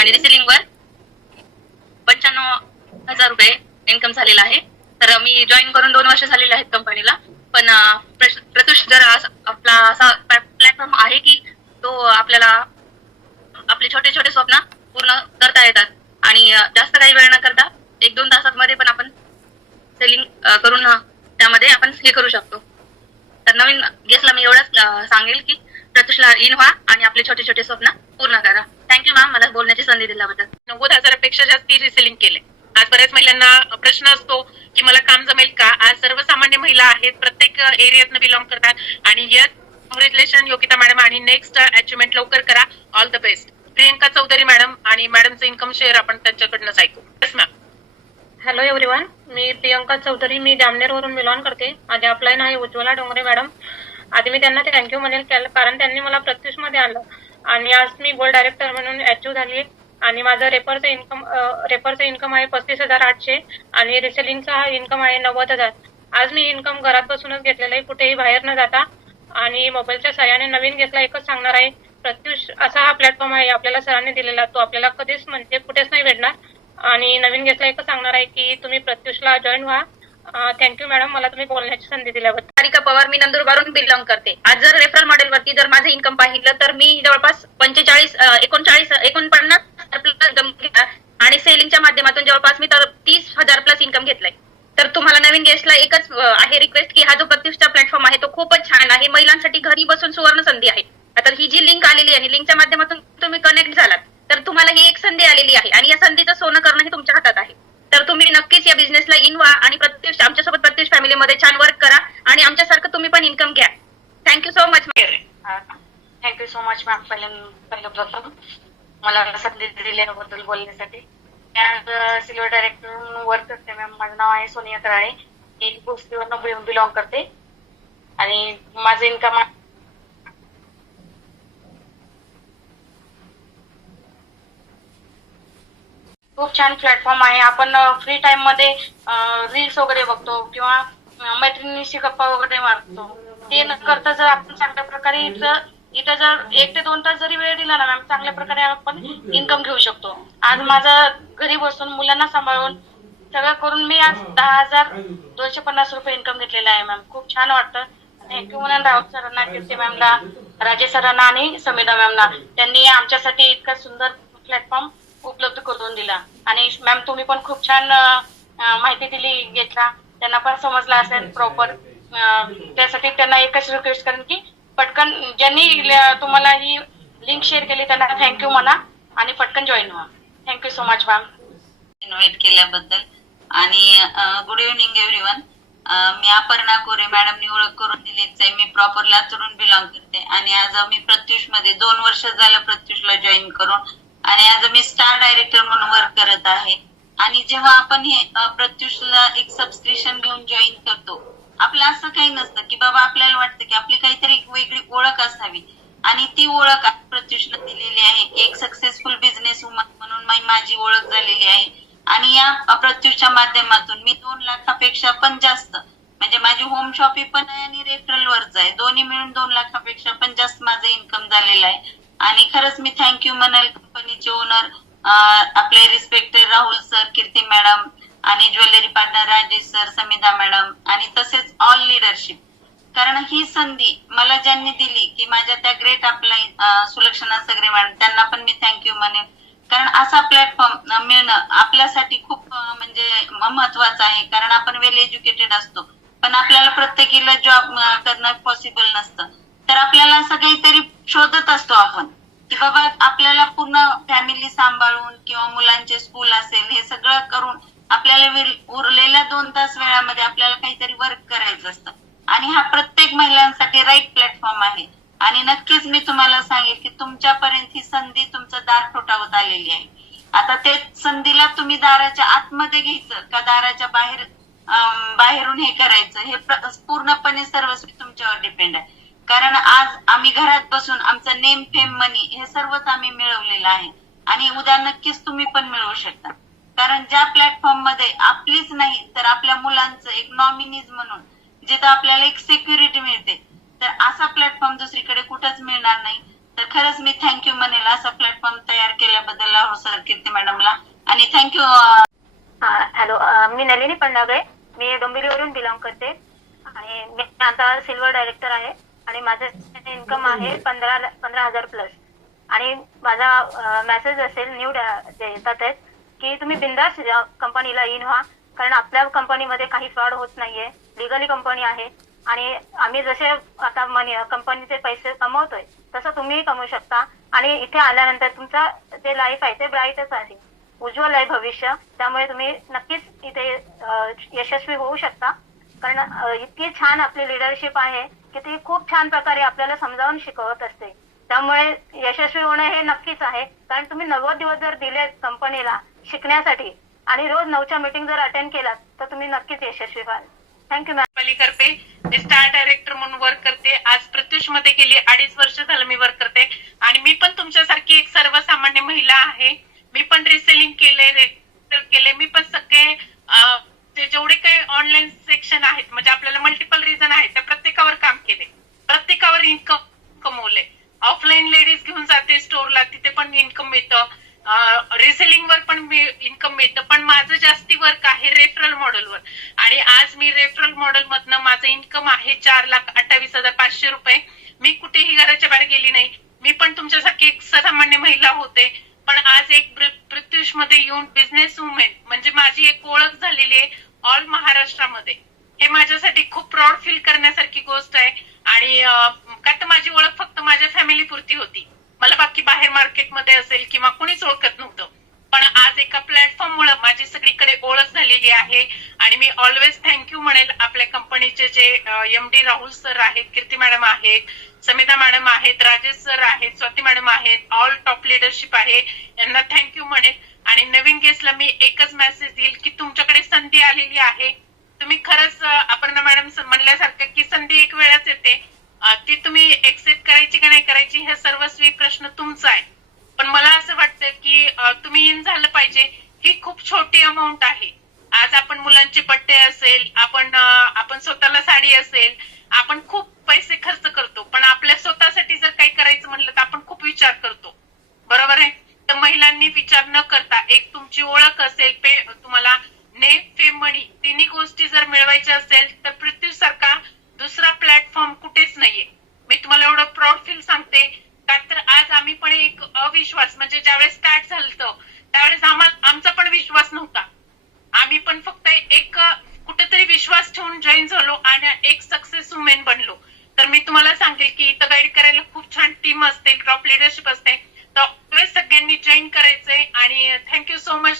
आणि रिसेलिंगवर 95,000 रुपये इन्कम झालेला आहे. तर मी जॉईन करून 2 वर्ष झालेले आहेत कंपनीला. पण प्रत्युष जर आपला असा प्लॅटफॉर्म आहे की तो आपल्याला आपले छोटे छोटे स्वप्न पूर्ण करता येतात आणि जास्त काही वेळ न करता 1-2 तासांमध्ये पण आपण सेलिंग करून त्यामध्ये आपण हे करू शकतो. तर नवीन गेस्टला मी एवढंच सांगेल की प्रत्युषला इन व्हा आणि आपले छोटे छोटे स्वप्न पूर्ण करा. थँक्यू मॅम, मला बोलण्याची संधी दिल्याबद्दल. 90,000पेक्षा जास्ती रिसेलिंग केले. आज बऱ्याच महिलांना प्रश्न असतो की मला काम जमेल का. आज सर्वसामान्य महिला आहेत, प्रत्येक एरियातनं बिलॉंग करतात आणि यस, कॉंग्रॅच्युलेशन योगिता मॅडम आणि नेक्स्ट अचिव्हमेंट लवकर करा. All the best. Priyanka Chaudhary madam आणि मॅडमचं इन्कम शेअर आपण त्यांच्याकडनंच ऐकू. Yes ma'am. हॅलो एव्हरीवन, मी प्रियंका चौधरी, मी जामनेरवरून बिलॉंग करते. माझे अपलाईन आहे उज्ज्वला डोंगरे मॅडम. आधी मी त्यांना थँक्यू म्हणेल कारण त्यांनी मला प्रत्युषमध्ये आणलं आणि आज मी गोल्ड डायरेक्टर म्हणून अचीव्ह झाली आणि माझं रेफरचं इन्कम आहे 35,800 आणि रिसेलिंगचा इन्कम आहे 90,000. आज मी इन्कम घरात बसूनच घेतलेलं आहे, कुठेही बाहेर न जाता. आणि मोबाईलच्या सहाय्याने नवीन घेतला एकच सांगणार आहे, प्रत्युष असा हा प्लॅटफॉर्म आहे आपल्याला सरांनी दिलेला, तो आपल्याला कधीच म्हणजे कुठेच नाही भेटणार. आणि नवीन घेतला एकच सांगणार आहे की तुम्ही प्रत्युषला जॉईन व्हा. थँक्यू मॅडम, मला तुम्ही बोलण्याची संधी दिल्याबद्दल. सारिका पवार, मी नंदुरबारून बिलॉंग करते. आज जर रेफरल मॉडेलवरती जर माझं इन्कम पाहिलं तर मी जवळपास 49 आणि सेलिंगच्या माध्यमातून जवळपास मी 30,000 प्लस इन्कम घेतलाय. तर तुम्हाला नवीन गेस्टला एकच आहे रिक्वेस्ट की हा जो प्रत्युषचा प्लॅटफॉर्म आहे तो खूपच छान आहे. महिलांसाठी घरी बसून सुवर्ण संधी आहे. आता ही जी लिंक आलेली आहे, लिंकच्या माध्यमातून तुम्ही कनेक्ट झालात तर तुम्हाला ही एक संधी आलेली आहे आणि या संधीचं सोनं करणं हे तुमच्या हातात आहे. तर तुम्ही नक्कीच या बिझनेसला इन व्हा आणि प्रत्युष आमच्यासोबत प्रत्युष फॅमिलीमध्ये छान वर्क करा आणि आमच्यासारखं तुम्ही पण इन्कम घ्या. Thank you so much. Thank you so much ma'am. पहिलं मला संधी दिल्याबद्दल बोलण्यासाठी. मी आज सिल्वर डायरेक्टर वर्क करते मॅम. माझं नाव आहे सोनिया कराळे. मी गोष्टीवरनं बिलॉंग करते आणि माझं इन्कम खूप छान प्लॅटफॉर्म आहे. आपण फ्री टाइम मध्ये रील्स वगैरे बघतो किंवा मैत्रिणींशी गप्पा वगैरे मारतो. ते न करता जर आपण चांगल्या प्रकारे इथं जर 1 ते 2 तास जरी वेळ दिला ना मॅम, चांगल्या प्रकारे आपण इन्कम घेऊ शकतो. आज माझं घरी बसून मुलांना सांभाळून सगळं करून मी आज 10,250 रुपये इन्कम घेतलेला आहे मॅम. खूप छान वाटतं. थँक्यू म्हणून राऊत सरांना, कीर्ती मॅमला, राजेश सरांना आणि समिधा मॅमला. त्यांनी आमच्यासाठी इतका सुंदर प्लॅटफॉर्म उपलब्ध करून दिला. आणि मॅम तुम्ही पण खूप छान माहिती दिली घेतला, त्यांना पण समजला असेल प्रॉपर. त्यासाठी त्यांना एकच रिक्वेस्ट करेन की पटकन ज्यांनी तुम्हाला ही लिंक शेअर केली त्यांना थँक्यू म्हणा आणि पटकन जॉईन व्हा. Thank you so much ma'am invite केल्याबद्दल. आणि गुड इव्हनिंग एव्हरीवन. मी अपर्णा कोरे, मॅडमनी ओळख करून दिलीच आहे. मी प्रॉपर लातूरून बिलॉंग करते आणि आज मी प्रत्युष मध्ये 2 वर्ष झालं प्रत्युषला जॉईन करून आणि आज मी स्टार डायरेक्टर म्हणून वर्क करत आहे. आणि जेव्हा आपण हे प्रत्युषला एक सबस्क्रिप्शन घेऊन जॉईन करतो, आपलं असं काही नसतं की बाबा आपल्याला वाटतं की आपली काहीतरी एक वेगळी ओळख असावी आणि ती ओळख प्रत्युषला दिलेली आहे. एक सक्सेसफुल बिझनेस वुमन म्हणून माझी ओळख झालेली आहे. आणि या प्रत्युषच्या माध्यमातून मी 2 लाखापेक्षा पण जास्त, म्हणजे माझी होम शॉपिंग पण आहे आणि रेफरल वरच आहे, दोन्ही मिळून 2 लाखापेक्षा पण जास्त माझं इन्कम झालेलं आहे. आणि खरंच मी थँक्यू म्हणाल कंपनीचे ओनर आपले respected Rahul sir, Kirti madam आणि jewellery partner Rajesh sir, Samidha madam आणि तसेच ऑल लिडरशिप. कारण ही संधी मला ज्यांनी दिली की माझ्या त्या ग्रेट अपलाईन सुलक्षणा सगरे मॅडम, त्यांना पण मी थँक्यू म्हणेन. कारण असा प्लॅटफॉर्म मिळणं आपल्यासाठी खूप म्हणजे महत्वाचं आहे. कारण आपण वेल एज्युकेटेड असतो पण आपल्याला प्रत्येकीला जॉब करणं पॉसिबल नसतं. तर आपल्याला असं काहीतरी शोधत असतो आपण की बाबा आपल्याला पूर्ण फॅमिली सांभाळून किंवा मुलांचे स्कूल असेल हे सगळं करून आपल्याला उरलेल्या 2 तास वेळामध्ये आपल्याला काहीतरी वर्क करायचं असतं. आणि हा प्रत्येक महिलांसाठी राईट प्लॅटफॉर्म आहे. आणि नक्कीच मी तुम्हाला सांगेल की तुमच्यापर्यंत ही संधी तुमचं दार ठोठावत आलेली आहे. आता ते संधीला तुम्ही दाराच्या आतमध्ये घ्यायचं का दाराच्या बाहेरून हे करायचं, हे पूर्णपणे सर्वस्वी तुमच्यावर डिपेंड आहे. कारण आज आम्ही घरात बसून आमचं नेम, फेम, मनी हे सर्वच आम्ही मिळवलेलं आहे आणि उद्या नक्कीच तुम्ही पण मिळवू शकता. कारण ज्या प्लॅटफॉर्म मध्ये आपलीच नाही तर आपल्या मुलांचं एक नॉमिनीज म्हणून जिथं आपल्याला एक सिक्युरिटी मिळते, तर असा प्लॅटफॉर्म दुसरीकडे कुठंच मिळणार नाही. तर खरंच मी थँक्यू म्हणेल असा प्लॅटफॉर्म तयार केल्याबद्दल हो सर कीर्ती मॅडमला आणि थँक्यू. हॅलो, मी नलिनी पंडागळे. मी डोंबिवलीवरून बिलॉंग करते आणि मी आता सिल्वर डायरेक्टर आहे आणि माझं इन्कम आहे 15,000 प्लस. आणि माझा मेसेज असेल न्यू येतात आहेत की तुम्ही बिंदास कंपनीला इन व्हा, कारण आपल्या कंपनीमध्ये काही फ्रॉड होत नाहीये, लिगली कंपनी आहे आणि आम्ही जसे आता कंपनीचे पैसे कमवतोय तसं तुम्ही कमवू शकता. आणि इथे आल्यानंतर तुमचा जे लाईफ आहे ते ब्राईटच आहे, उज्ज्वल आहे भविष्य. त्यामुळे तुम्ही नक्कीच इथे यशस्वी होऊ शकता, कारण इतकी छान आपली लिडरशिप आहे की ती खूप छान प्रकारे आपल्याला समजावून शिकवत असते. त्यामुळे यशस्वी होणे हे नक्कीच आहे, कारण तुम्ही 90 दिवस जर दिले कंपनीला शिकण्यासाठी आणि रोज 9च्या मीटिंग जर अटेंड केलात तर तुम्ही नक्कीच यशस्वी व्हाल. Thank you ma'am. करते मी स्टार डायरेक्टर म्हणून वर्क करते. आज प्रत्युष मध्ये गेली 2.5 वर्ष झालं मी वर्क करते आणि मी पण तुमच्यासारखी एक सर्वसामान्य महिला आहे. मी पण रिसेलिंग केले. मी पण सगळे जेवढे काही ऑनलाईन सेक्शन आहेत म्हणजे आपल्याला मल्टिपल रिझन आहेत त्या प्रत्येकावर काम केले, प्रत्येकावर इन्कम कमवले. ऑफलाईन लेडीज घेऊन जाते स्टोअरला, तिथे पण इन्कम मिळतं, रिसेलिंग वर पण इन्कम मिळतं. पण माझं जास्ती वर्क आहे रेफरल मॉडेलवर आणि आज मी रेफरल मॉडेल मधनं माझं इन्कम आहे 4,28,500 रुपये. मी कुठेही घराच्या बाहेर गेली नाही. मी पण तुमच्यासारखी एक सामान्य महिला होते, पण आज एक प्रत्युष मध्ये येऊन बिझनेस वुमेन म्हणजे माझी एक ओळख झालेली आहे ऑल महाराष्ट्रामध्ये. हे माझ्यासाठी खूप प्राऊड फील करण्यासारखी गोष्ट आहे. आणि का तर माझी ओळख फक्त माझ्या फॅमिली पुरती होती, मला बाकी बाहेर मार्केटमध्ये असेल किंवा कोणीच ओळखत नव्हतं. पण आज एका प्लॅटफॉर्म मुळे माझी सगळीकडे ओळख झालेली आहे आणि मी ऑलवेज थँक्यू म्हणेल आपल्या कंपनीचे जे MD राहुल सर आहेत, कीर्ती मॅडम आहेत, समिता मॅडम आहेत, राजेश सर आहेत, स्वाती मॅडम आहेत, ऑल टॉप लिडरशिप आहे, यांना थँक्यू म्हणेल. आणि नवीन गेस्टला मी एकच मेसेज देईल की तुमच्याकडे संधी आलेली आहे. तुम्ही खरंच अपर्णा मॅडम म्हणल्यासारखं की संधी एक वेळाच येते, ती तुम्ही एक्सेप्ट करायची का नाही करायची हे सर्वस्वी प्रश्न तुमचा आहे. पण मला असं वाटतं की तुम्ही इन झालं पाहिजे. ही खूप छोटी अमाऊंट आहे. आज आपण मुलांचे बड्डे असेल, आपण स्वतःला साडी असेल, आपण खूप पैसे खर्च करतो, पण आपल्या स्वतःसाठी जर काही करायचं म्हणलं तर आपण खूप विचार करतो, बरोबर आहे. तर महिलांनी विचार न करता एक तुमची ओळख असेल, तुम्हाला नेम फेम मनी तिन्ही गोष्टी जर मिळवायच्या असेल तर पृथ्वी सारखा दुसरा प्लॅटफॉर्म कुठेच नाहीये. मी तुम्हाला एवढं प्राऊड फील सांगते का तर आज आम्ही पण एक अविश्वास म्हणजे ज्यावेळेस स्टार्ट झालं त्यावेळेस आमचा पण विश्वास नव्हता. आम्ही पण फक्त एक कुठेतरी विश्वास ठेवून जॉईन झालो आणि एक सक्सेस वुमेन बनलो. तर मी तुम्हाला सांगेल की इथं गाईड करायला खूप छान टीम असते, टॉप लिडरशिप असते. तर सगळ्यांनी जॉईन करायचंय आणि थँक्यू सो मच.